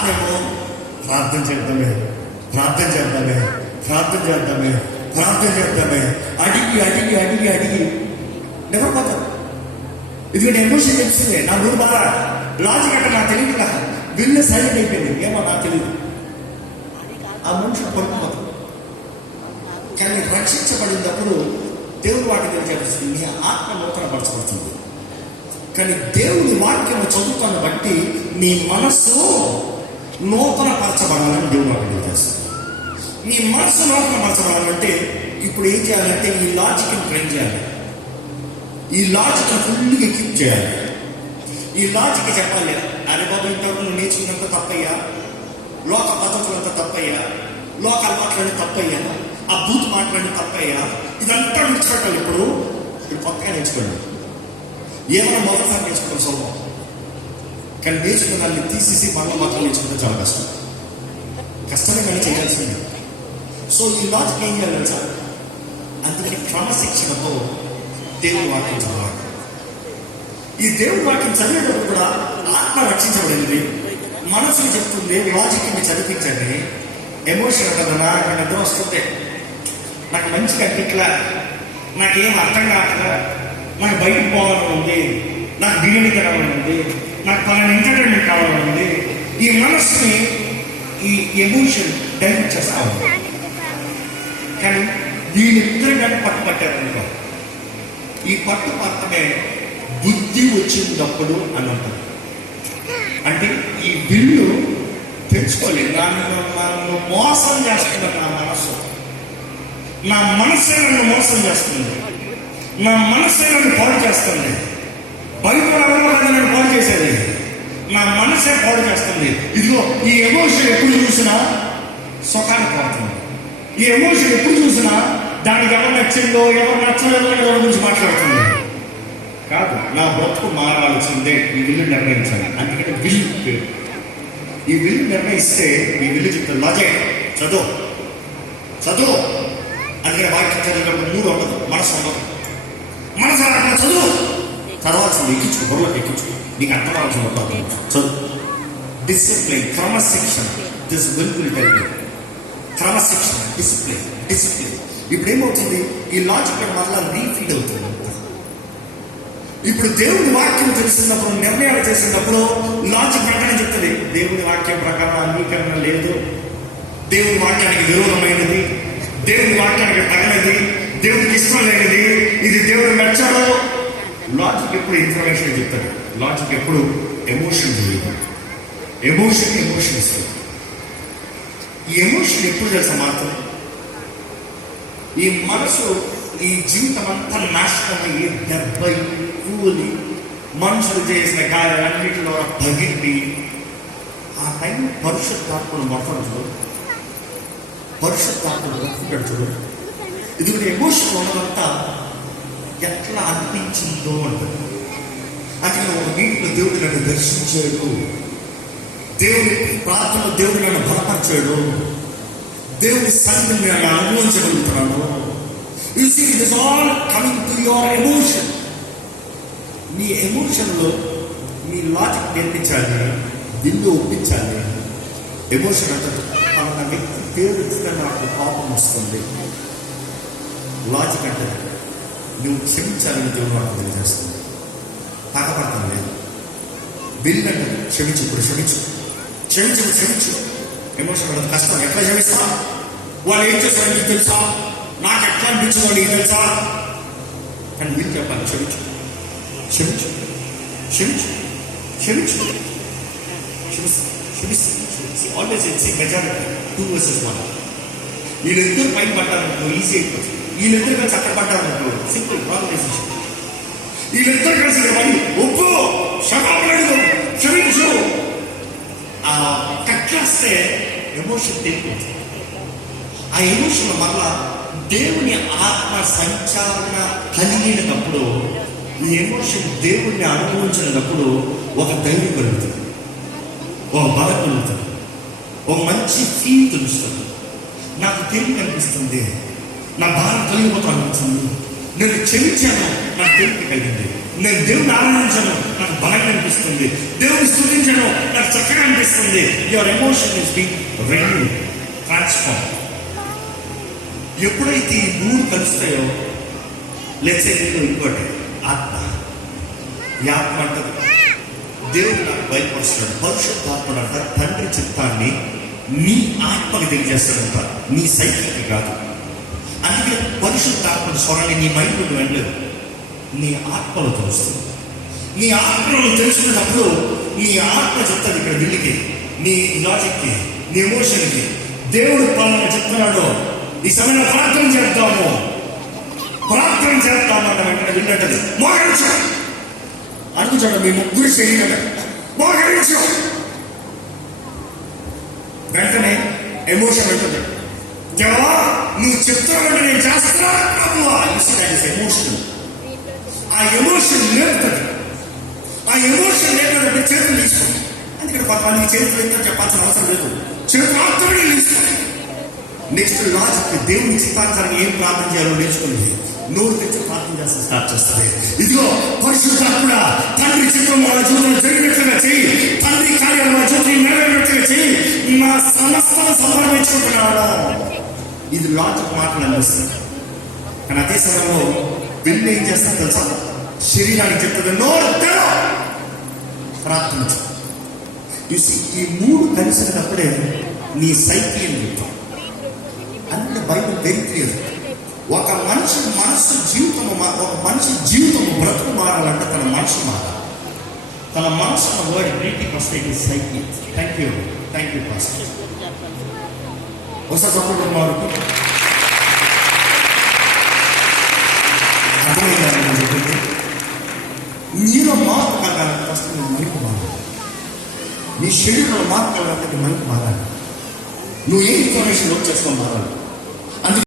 ఆత్మేమో ప్రార్థన చేద్దామే, ప్రార్థన చేద్దామే, ప్రార్థన చేద్దామే, ప్రార్థన చేద్దామే, అడిగి అడిగి అడిగి అడిగి నివ్వకపోతాం. ఇది ఎమోషన్ తెలిసిందే. నా నూరు బాగా లాజిక్ అంటే నాకు తెలియదు కదా, వీళ్ళు సైలెంట్ అయిపోయింది, ఏమో నాకు తెలియదు. ఆ మనుషులు పడుకుపోతాం. కానీ రక్షించబడినప్పుడు దేవుడు వాటిని చేస్తుంది, నీ ఆత్మ నూతనపరచబడుతుంది. కానీ దేవుని వాక్యం చదువుతాను బట్టి నీ మనస్సు నూతనపరచబడాలని దేవుడు వాటిని చేస్తుంది. నీ మనస్సు నూతనపరచబడాలంటే ఇప్పుడు ఏం చేయాలంటే ఈ లాజిక్ని ట్రైన్ చేయాలి. ఈ లాజిక్ ఫుల్గా కీప్ చేయాలి. ఈ లాజిక్ చెప్పాలి, అరే బాబు ఇంతవరకు నువ్వు నేర్చుకున్నంత తప్పయ్యా, లోక పద్ధతులంతా తప్పయ్యా, లోక అలవాట్లని తప్పయ్యా, ఆ బూత్ మాట్లాడిన తప్పయ్యా, ఇదంతా విడిచిపెట్టాలి. ఇప్పుడు కొత్తగా నేర్చుకోండి. ఏమైనా మొదటిసారి నేర్చుకోవడం సులభం, కానీ నేర్చుకున్న దాన్ని తీసేసి మనలో మాత్రం నేర్చుకుంటే చాలా కష్టం. కష్టమే కానీ చేయాల్సింది. సో ఈ లాజిక్ ఏం చేయాలి సార్? అందుకని క్రమశిక్షణతో దేవుని వాక్యం చదవాలి. ఈ దేవుని వాక్యం చదివేటప్పుడు కూడా ఆత్మ రక్షించబడింది, మనసుని చెప్తుంది, లాజిక్ని చదివించండి. ఎమోషన్ కదా, నాకు నిద్ర వస్తుంది, నాకు మంచిగా అనిపించలే, నాకేం అర్థం కావట్లే, నాకు బయటకు పోవాలని ఉంది, నాకు బిర్యానీ తినాలని ఉంది, నాకు పలానా ఎంటర్టైన్మెంట్ కావాలని ఉంది. ఈ మనస్సుని ఈ ఎమోషన్ డైరెక్ట్ చేస్తా ఉంది. కానీ వీళ్ళిద్దరు కానీ పట్టుపట్టారనుకో, ఈ పట్టుపట్టమే బుద్ధి వచ్చినప్పుడు అని అంటారు. అంటే ఈ విల్లు తెచ్చుకోలేదు, నన్ను మోసం చేస్తున్నారు. నా మనస్సే నన్ను మోసం చేస్తుంది, నా మనస్సే నన్ను పాడు చేస్తుంది. బయట నన్ను పాడు చేసేది నా మనసే పాడు చేస్తుంది. ఇదిగో ఈ ఎమోషన్ ఎప్పుడు చూసినా సుఖాన్ని పడుతుంది. ఈ ఎమోషన్ ఎప్పుడు చూసినా దానికి ఎవరు నచ్చిందో ఎవరు నచ్చలేదో ఎవరి గురించి మాట్లాడుతుంది కాదు. నా బ్రతుకు మారాల్సిందే, ఈ విల్లు నిర్ణయించాలి. అందుకని విల్లు పేరు. ఈ విల్లు నిర్ణయిస్తే ఈ విల్లు చెప్తే లాజిక్ చదువు చదువు. అందుకని వాక్యం చదివినప్పుడు మూడు ఉండదు, మనసు ఉండదు. మనసు అక్కడ చదువు, చదవాల్సింది ఎక్కించుకో, బుర్రలోకి ఎక్కించుకో, నీకు అర్థం అవ్వాల్సిన చదువు. డిసిప్లిన్, క్రమశిక్షణ. This will tell you. క్రమశిక్షణ, డిసిప్లిన్, డిసిప్లిన్. ఇప్పుడు ఏమవుతుంది, ఈ లాజిక్ వల్ల రీఫీడ్ అవుతుంది. ఇప్పుడు దేవుని వాక్యం తెలిసినప్పుడు, నిర్ణయాలు చేసినప్పుడు లాజిక్ వెంటనే చెప్తుంది, దేవుని వాక్యం ప్రకారం అంగీకరణ లేదు, దేవుని వాక్యానికి విరోధమైనది, దేవుని వాక్యానికి తగలది, దేవుడికి ఇష్టం లేనిది, ఇది దేవుడు మెచ్చాడు. లాజిక్ ఎప్పుడు ఇన్ఫర్మేషన్ చెప్తాడు, లాజిక్ ఎప్పుడు ఎమోషన్ తెలియదు. ఎమోషన్ ఇస్తుంది. ఈ ఎమోషన్ ఎప్పుడు తెలుసా మాత్రం, ఈ మనసు ఈ జీవితం అంతా నాశనమయ్యి దెబ్బై కూలి మనుషులు చేసిన గాయాలన్నింటిలో పగిలి ఆ టైం పరిశుద్ధాత్మను మొట్టడు, పరిశుద్ధాత్మను మొక్కుతాడు చూడు. ఇది కూడా ఎమోషన్ ఉన్నదంతా ఎట్లా అనిపించిందో అంటారు. అక్కడ ఒక నీటిలో దేవుడు నన్ను దర్శించాడు, దేవుని ప్రార్థన దేవుడు నన్ను బలపరిచాడు, దేవుని సన్నిధిని నేను అనుభవించగలుగుతున్నాను. You see it is all coming to your emotion. మీ ఎమోషన్లో మీ లాజిక్ నేర్పించాలి, దిల్లు ఒప్పించాలి. ఎమోషన్ అంటారు, మన వ్యక్తి పేరు ఇస్తే నాకు పాపం వస్తుంది. లాజిక్ అంటే నువ్వు క్షమించాలని దేవుడు నాకు తెలియజేస్తుంది, తాకపడతాను లేదు. బిల్ అంటే క్షమించు, ఇప్పుడు క్షమించు, క్షమించు, క్షమించు. ఎమోషన్ పడదు, కష్టం. ఎట్లా క్షమిస్తా, వాళ్ళు ఏం చేస్తారో నీకు తెలుసా, నాకు ఎట్లా అనిపించిందో నీకు తెలుసా. కానీ మీరు చెప్పాలి, క్షమించు, క్షమించు, క్షమించు, క్షమించు, క్షమిస్తా. Always it's majority 2 versus 1. వీళ్ళిద్దరు పైన పడ్డారనుకో ఈజీ అయిపోతుంది. వీళ్ళిద్దరు కలిసి అక్కడ పడ్డారనుకో సింపుల్ కాంబినేషన్. వీళ్ళిద్దరు కలిసి ఒప్పు, క్షమాపణ, క్షమించు. ఆ కట్లేస్తే ఎమోషన్ తెలిపోతుంది. ఆ ఎమోషన్ వల్ల దేవుని ఆత్మ సంచారణ కలిగినప్పుడు, ఈ ఎమోషన్ దేవుణ్ణి అనుభవించినప్పుడు ఒక ధైర్యం కలుగుతుంది, ఒక బలం కలుగుతుంది, ఒక మంచి ఫీల్ తెలుస్తుంది. నాకు తెలివి కనిపిస్తుంది, నా భారం కలిగిపోతా అనిపిస్తుంది. నేను క్షమించాను, నాకు తెలివి కలిగింది. నేను దేవుని ఆనందించాను, నాకు బలంగా అనిపిస్తుంది. దేవుని స్తుతించాను, నాకు చక్కగా అనిపిస్తుంది. చేస్తుంది? Your emotion is being renewed, transform. ఎప్పుడైతే ఈ మూడు కలుస్తాయో, లేచే ఇంకోటి ఆత్మ. ఈ ఆత్మ అంటది, దేవుడు నాకు బయలుపరుస్తాడు. పరిశుద్ధాత్మ అంట తండ్రి చిత్తాన్ని నీ ఆత్మకి తెలియజేస్తాడంట, నీ సైకిల్కి కాదు. అందుకే పరిశుద్ధాత్మ స్వరాన్ని నీ మైండ్ వెళ్ళలేదు, నీ ఆత్మలో తెలుస్తుంది. నీ ఆత్మలో తెలుసుకున్నప్పుడు నీ ఆత్మ చెప్తాడు ఇక్కడ వెళ్ళికి, నీ లాజిక్కి, నీ ఎమోషన్కి. దేవుడు పనులు చెప్తున్నాడు, ఈ సమయంలో ప్రార్థన చేద్దాము అన్న వెంటనే విన్నట్టది మోహరించు అనుకుంటాడు. మీ ముగ్గురు శరీరం మోహరించు. వెంటనే ఎమోషన్ ఉంటుంది, దేవా నువ్వు చెప్తున్నావంటే నేను చేస్తున్నా ప్రభువా. ఎమోషన్. ఆ ఎమోషన్ నేర్పుతుంది. ఆ ఎమోషన్ నేర్పడంటే చేతులు తీసుకోండి. అందుకని కొంతమందికి చేతులు ఎంత చెప్పాల్సిన అవసరం లేదు, చేతులు మాత్రమే తీసుకోండి. నెక్స్ట్ లాజిక్, దేవుని చిత్తాంతరాన్ని ఏం ప్రార్థన చేయాలో నేర్చుకుంది. నోరు తెచ్చి ప్రార్థన చేస్తే స్టార్ట్ చేస్తుంది. ఇదిగో పరిశుద్ధాత్మ తండ్రి చిత్తం వాళ్ళ జీవితంలో జరిగినట్లుగా చెయ్యి, తండ్రి కార్యాలు వాళ్ళ జీవితం నెరవేరినట్లుగా చెయ్యి, నా సమస్తను సంపాదించుకుంటున్నాను. ఇది లాజిక్ మాటలు అనిపిస్తుంది. కానీ అదే సమయంలో వెళ్ళి ఏం చేస్తా తెలుసా? శరీరానికి చెప్తుంది, నోరు తెర ప్రార్థించు. ఈ మూడు కలిసినప్పుడే నీ సైకిల్ చెప్తాం. అంటే బైబిల్ వెరీ క్లియర్. ఒక మనిషి మనసు జీవితము, ఒక మనిషి జీవితము బ్రతుకు మారాలంటే తన మనసు మారాలి. తన మనసు అన్న వర్డ్ బ్రేకింగ్ వస్తే సైకిల్. Thank you pastor. ఒకసారి చెప్పండి మాకు అర్థమైందని చెప్పింది. నీలో మార్పు కాగాలంటే ఫస్ట్ నువ్వు మైండ్ మారాలి. నీ శరీరంలో మార్పు కాగాలంటే మైండ్ మారాలి. నువ్వు ఏ ఇన్ఫర్మేషన్ నోట్ చేసుకో మారాలి.